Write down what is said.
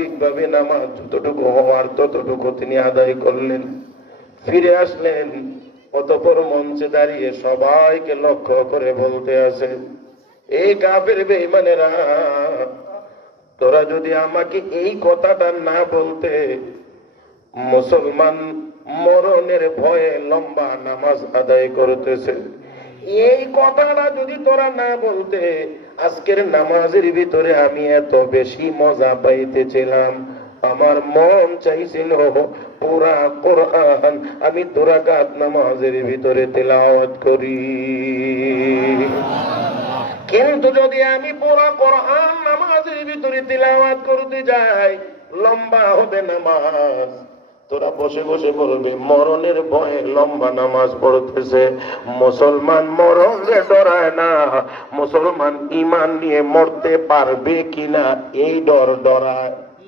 ঠিকভাবে নামাজ যতটুকু হওয়ার ততটুকু তিনি আদায় করলেন, ফিরে আসলেন। অতঃপর মঞ্চে দাঁড়িয়ে সবাইকে লক্ষ্য করে বলতে আছে, এই কাফের বেঈমানেরা, তোরা যদি আমাকে এই কথাটা না বলতে, মুসলমান মরণের ভয়ে লম্বা নামাজ আদায় করতেছে, এই কথাটা যদি তোরা না বলতে, আজকের নামাজের ভিতরে আমি এত বেশি মজা পাইতেছিলাম। আমার মন চাইছিল পুরা কোরআন আমি 2 রাকাত নামাজের ভিতরে তেলাওয়াত করি, কিন্তু যদি আমি পুরা কোরআন নামাজের ভিতরে তেলাওয়াত করতে যাই, লম্বা হবে নামাজ। তোরা বসে বসে বলবে মরণের ভয়ে লম্বা নামাজ পড়তেছে। মুসলমান মরণে ডরায় না, মুসলমান ঈমান নিয়ে মরতে পারবে কিনা এই ডর ডরায়।